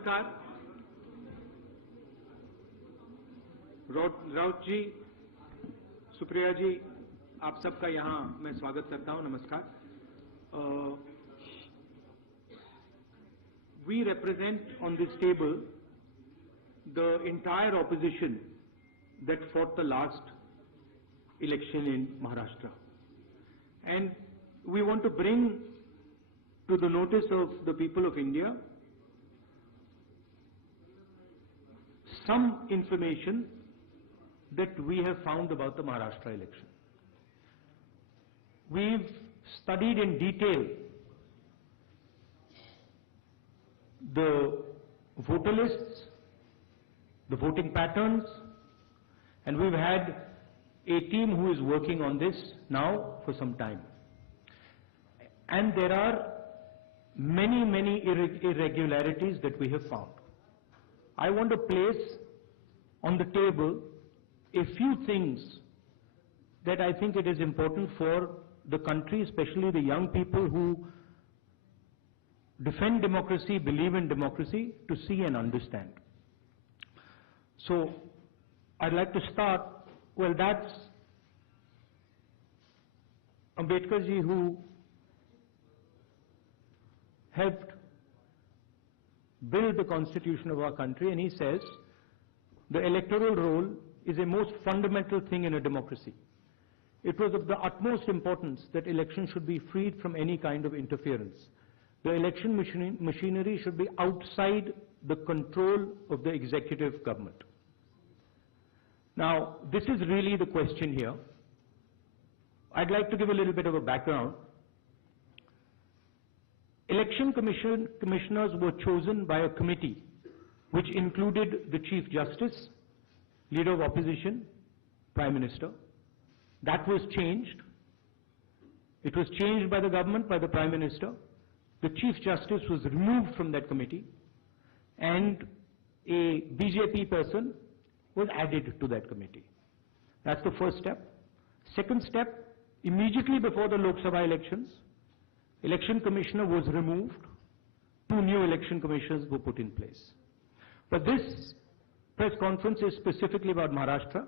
नमस्कार। राउत जी, सुप्रिया जी, आप सबका यहाँ मैं स्वागत करता हूँ। नमस्कार। We represent on this table the entire opposition that fought the last election in Maharashtra, and we want to bring to the notice of the people of India some information that we have found about the Maharashtra election. We've studied in detail the voter lists, the voting patterns, and we've had a team who is working on this now for some time. And there are many irregularities that we have found. I want to place on the table a few things that I think it is important for the country, especially the young people who defend democracy, believe in democracy, to see and understand. So I'd like to start, well, that's Ambedkar ji, who helped build the constitution of our country, and he says the electoral roll is a most fundamental thing in a democracy. It was of the utmost importance that elections should be freed from any kind of interference. The election machinery should be outside the control of the executive government. Now, this is really the question here. I'd like to give a little bit of a background. Election commissioners were chosen by a committee which included the Chief Justice, Leader of Opposition, Prime Minister. That was changed. It was changed by the government, by the Prime Minister. The Chief Justice was removed from that committee, and a BJP person was added to that committee. That's the first step. Second step, immediately before the Lok Sabha elections, Election Commissioner was removed. 2 new election commissioners were put in place. But this press conference is specifically about Maharashtra,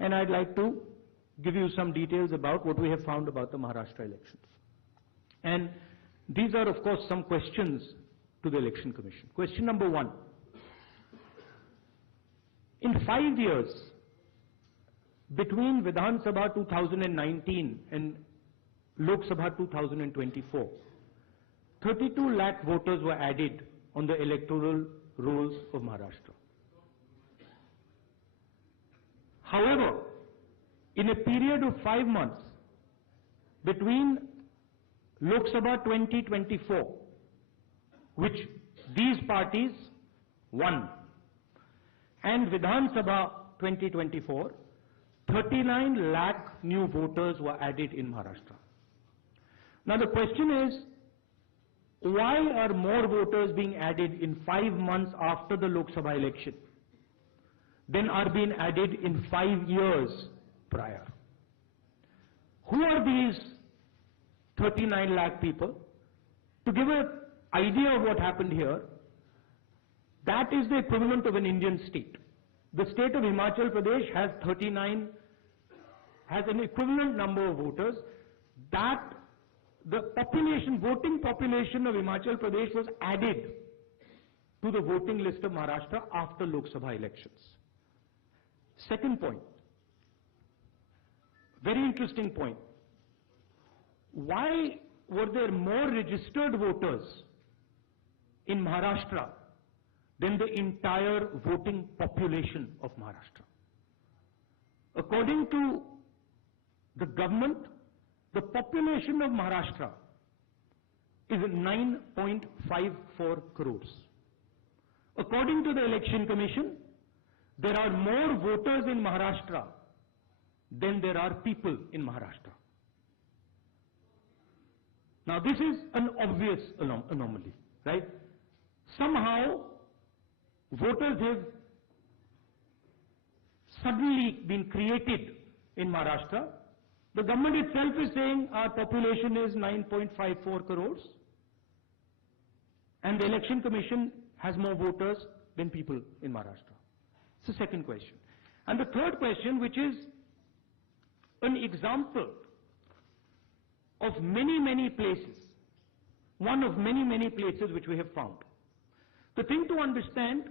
and I'd like to give you some details about what we have found about the Maharashtra elections. And these are, of course, some questions to the Election Commission. Question number 1. In 5 years, between Vidhan Sabha 2019 and Lok Sabha 2024, 32 lakh voters were added on the electoral rolls of Maharashtra. However, in a period of 5 months between Lok Sabha 2024, which these parties won, and Vidhan Sabha 2024, 39 lakh new voters were added in Maharashtra. Now the question is, why are more voters being added in 5 months after the Lok Sabha election than are being added in 5 years prior? Who are these 39 lakh people? To give an idea of what happened here, that is the equivalent of an Indian state. The state of Himachal Pradesh has an equivalent number of voters. That the population, voting population of Himachal Pradesh was added to the voting list of Maharashtra after Lok Sabha elections. Second point, very interesting point. Why were there more registered voters in Maharashtra than the entire voting population of Maharashtra? According to the government, the population of Maharashtra is 9.54 crores. According to the Election Commission, there are more voters in Maharashtra than there are people in Maharashtra. Now this is an obvious anomaly, right? Somehow voters have suddenly been created in Maharashtra. The government itself is saying our population is 9.54 crores, and the Election Commission has more voters than people in Maharashtra? It's the second question. And the third question, which is an example of many, many places, one of many, many places which we have found. The thing to understand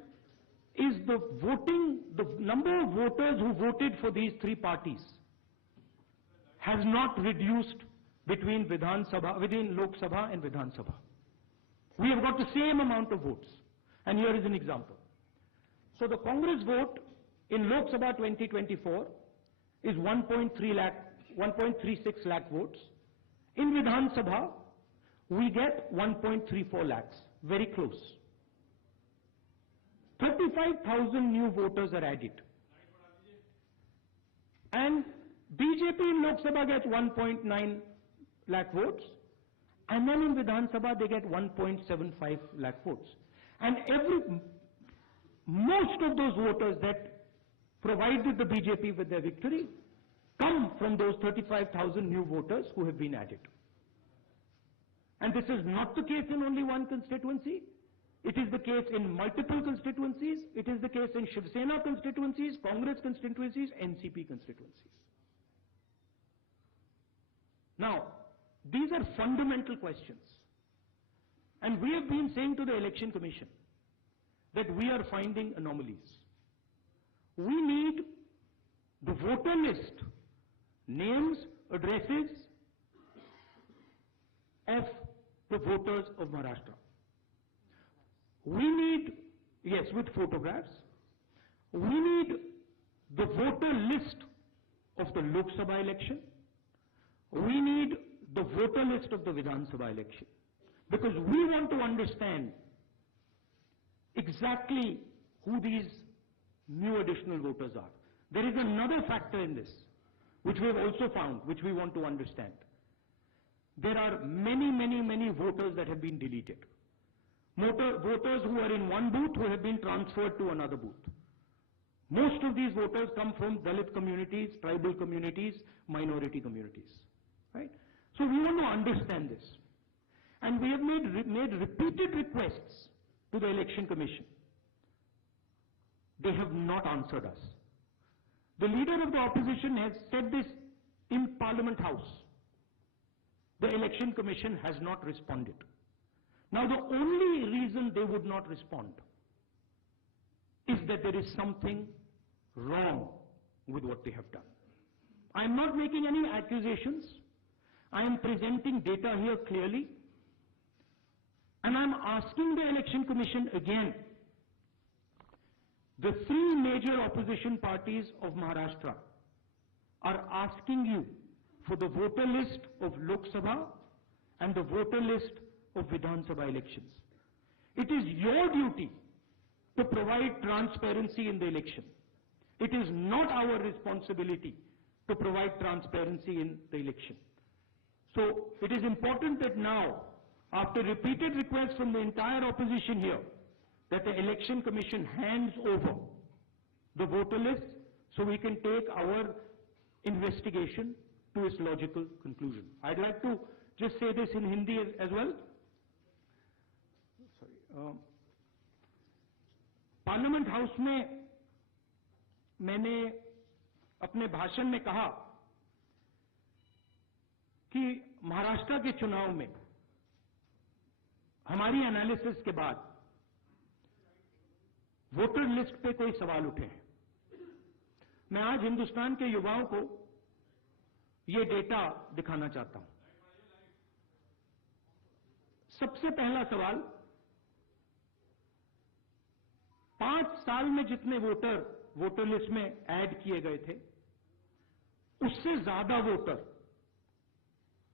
is the number of voters who voted for these three parties has not reduced between Lok Sabha and Vidhan Sabha. We have got the same amount of votes. And here is an example. So the Congress vote in Lok Sabha 2024 is 1.36 lakh votes. In Vidhan Sabha, we get 1.34 lakhs, very close. 35,000 new voters are added. And BJP in Lok Sabha gets 1.9 lakh votes, and then in Vidhan Sabha they get 1.75 lakh votes. And most of those voters that provided the BJP with their victory come from those 35,000 new voters who have been added. And this is not the case in only one constituency. It is the case in multiple constituencies. It is the case in Shiv Sena constituencies, Congress constituencies, NCP constituencies. Now, these are fundamental questions. And we have been saying to the Election Commission that we are finding anomalies. We need the voter list, names, addresses of the voters of Maharashtra. We need, yes, with photographs. We need the voter list of the Lok Sabha election. We need the voter list of the Vidhan Sabha election. Because we want to understand exactly who these new additional voters are. There is another factor in this, which we have also found, which we want to understand. There are many, many, many voters that have been deleted. Voters who are in one booth who have been transferred to another booth. Most of these voters come from Dalit communities, tribal communities, minority communities. Right? So we want to understand this. And we have made repeated requests to the Election Commission. They have not answered us. The leader of the opposition has said this in Parliament House. The Election Commission has not responded. Now, the only reason they would not respond is that there is something wrong with what they have done. I am not making any accusations. I am presenting data here clearly. And I am asking the Election Commission again. The three major opposition parties of Maharashtra are asking you for the voter list of Lok Sabha and the voter list of Vidhan Sabha elections. It is your duty to provide transparency in the election. It is not our responsibility to provide transparency in the election. So it is important that now, after repeated requests from the entire opposition here, that the Election Commission hands over the voter list so we can take our investigation to its logical conclusion. I'd like to just say this in Hindi as well. Sorry. Parliament house में मैंने अपने भाषण में कहा कि महाराष्ट्र के चुनाव में हमारी एनालिसिस के बाद वोटर लिस्ट पे कोई सवाल उठे हैं। मैं आज हिंदुस्तान के युवाओं को ये डेटा दिखाना चाहता हूं। सबसे पहला सवाल, 5 साल में जितने वोटर लिस्ट में ऐड किए गए थे, उससे ज्यादा वोटर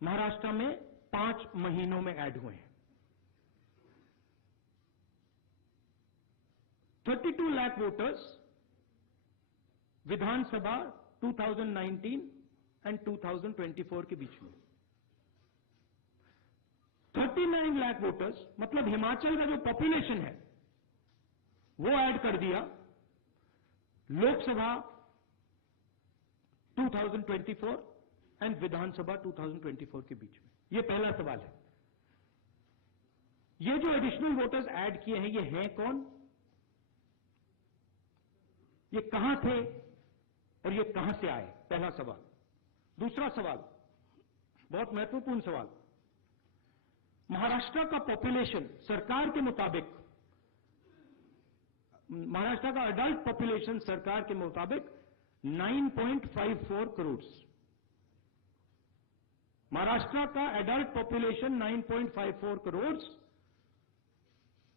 महाराष्ट्र में 5 महीनों में ऐड हुए हैं। 32 लाख वोटर्स विधानसभा 2019 एंड 2024 के बीच में। 39 लाख वोटर्स, मतलब हिमाचल का जो पॉपुलेशन है वो ऐड कर दिया लोकसभा 2024 एंड विधानसभा 2024 के बीच में। ये पहला सवाल है। ये जो एडिशनल वोटर्स ऐड किए हैं, ये हैं कौन? ये कहां थे और ये कहां से आए? पहला सवाल। दूसरा सवाल, बहुत महत्वपूर्ण सवाल, महाराष्ट्र का पॉपुलेशन सरकार के मुताबिक, महाराष्ट्र का अडल्ट पॉपुलेशन सरकार के मुताबिक 9.54 करोड़। महाराष्ट्र का adult population 9.54 crore.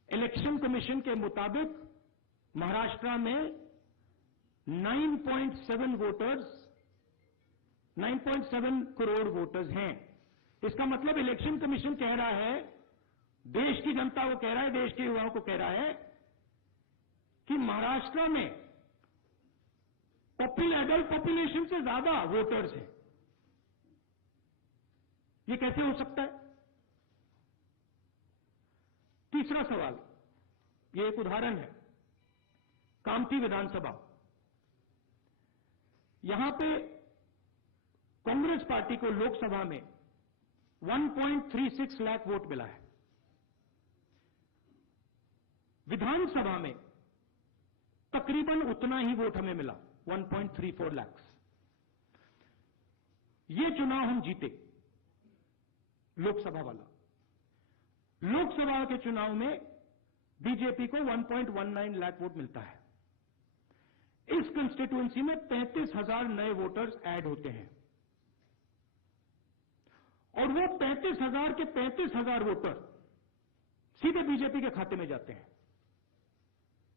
Election commission के मुताबिक महाराष्ट्र में 9.7 करोड़ वोटर्स हैं। इसका मतलब इलेक्शन कमीशन कह रहा है, देश की जनता को कह रहा है, देश के युवाओं को कह रहा है कि महाराष्ट्र में एडल्ट पॉपुलेशन से ज्यादा वोटर्स हैं। ये कैसे हो सकता है? तीसरा सवाल, ये एक उदाहरण है, कामठी विधानसभा। यहां पे कांग्रेस पार्टी को लोकसभा में 1.36 लाख वोट मिला है। विधानसभा में तकरीबन उतना ही वोट हमें मिला, 1.34 लाख। ये चुनाव हम जीते, लोकसभा वाला। लोकसभा के चुनाव में बीजेपी को 1.19 लाख वोट मिलता है। इस कंस्टिट्यूएंसी में 35,000 नए वोटर्स ऐड होते हैं और वो 35,000 के 35,000 वोटर सीधे बीजेपी के खाते में जाते हैं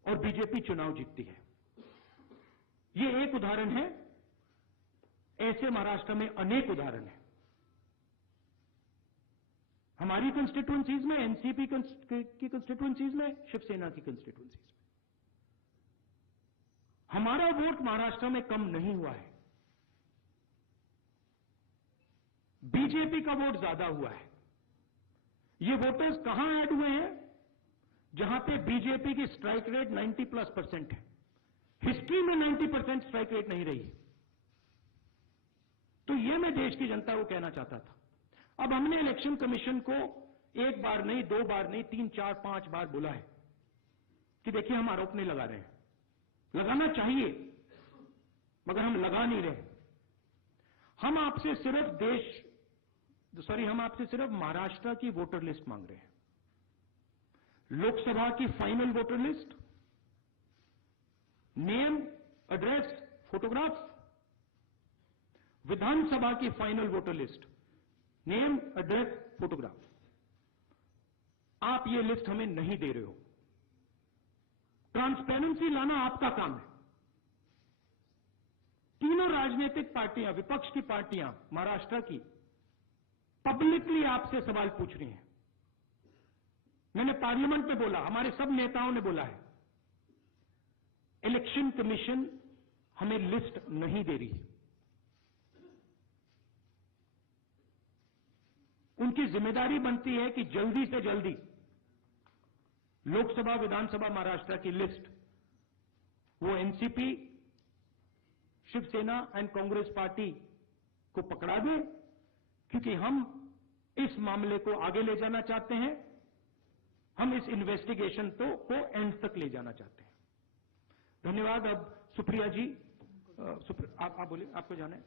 और बीजेपी चुनाव जीतती है। ये एक उदाहरण है, ऐसे महाराष्ट्र में अनेक उदाहरण हैं। हमारी कंस्टिट्यूएंसीज में, एनसीपी की कंस्टिट्यूएंसीज में, शिवसेना की कंस्टिट्यूएंसीज में हमारा वोट महाराष्ट्र में कम नहीं हुआ है, बीजेपी का वोट ज्यादा हुआ है। ये वोटर्स कहां ऐड हुए हैं? जहां पे बीजेपी की स्ट्राइक रेट 90+% है। हिस्ट्री में 90% स्ट्राइक रेट नहीं रही। तो ये मैं देश की जनता को कहना चाहता था। अब हमने इलेक्शन कमीशन को एक बार नहीं, दो बार नहीं, 3, 4, 5 बार बोला है कि देखिए हम आरोप नहीं लगा रहे हैं, लगाना चाहिए मगर हम लगा नहीं रहे। हम आपसे सिर्फ महाराष्ट्र की वोटर लिस्ट मांग रहे हैं, लोकसभा की final voter list, name, address, photograph. Vidhan Sabha की final voter list, name, address, photograph. आप ये लिस्ट हमें नहीं दे रहे हो। ट्रांसपेरेंसी लाना आपका काम है। तीनों राजनीतिक पार्टियां, विपक्ष की पार्टियां महाराष्ट्र की पब्लिकली आपसे सवाल पूछ रही हैं। मैंने पार्लियामेंट में बोला, हमारे सब नेताओं ने बोला है, इलेक्शन कमीशन हमें लिस्ट नहीं दे रही। उनकी जिम्मेदारी बनती है कि जल्दी से जल्दी लोकसभा, विधानसभा महाराष्ट्र की लिस्ट वो NCP, Shiv Sena and Congress party को पकड़ा दें, क्योंकि हम इस मामले को आगे ले जाना चाहते हैं। हम इस इन्वेस्टिगेशन को एंड तक ले जाना चाहते हैं। धन्यवाद। अब सुप्रिया जी, आप बोलिए, आपको जाना है।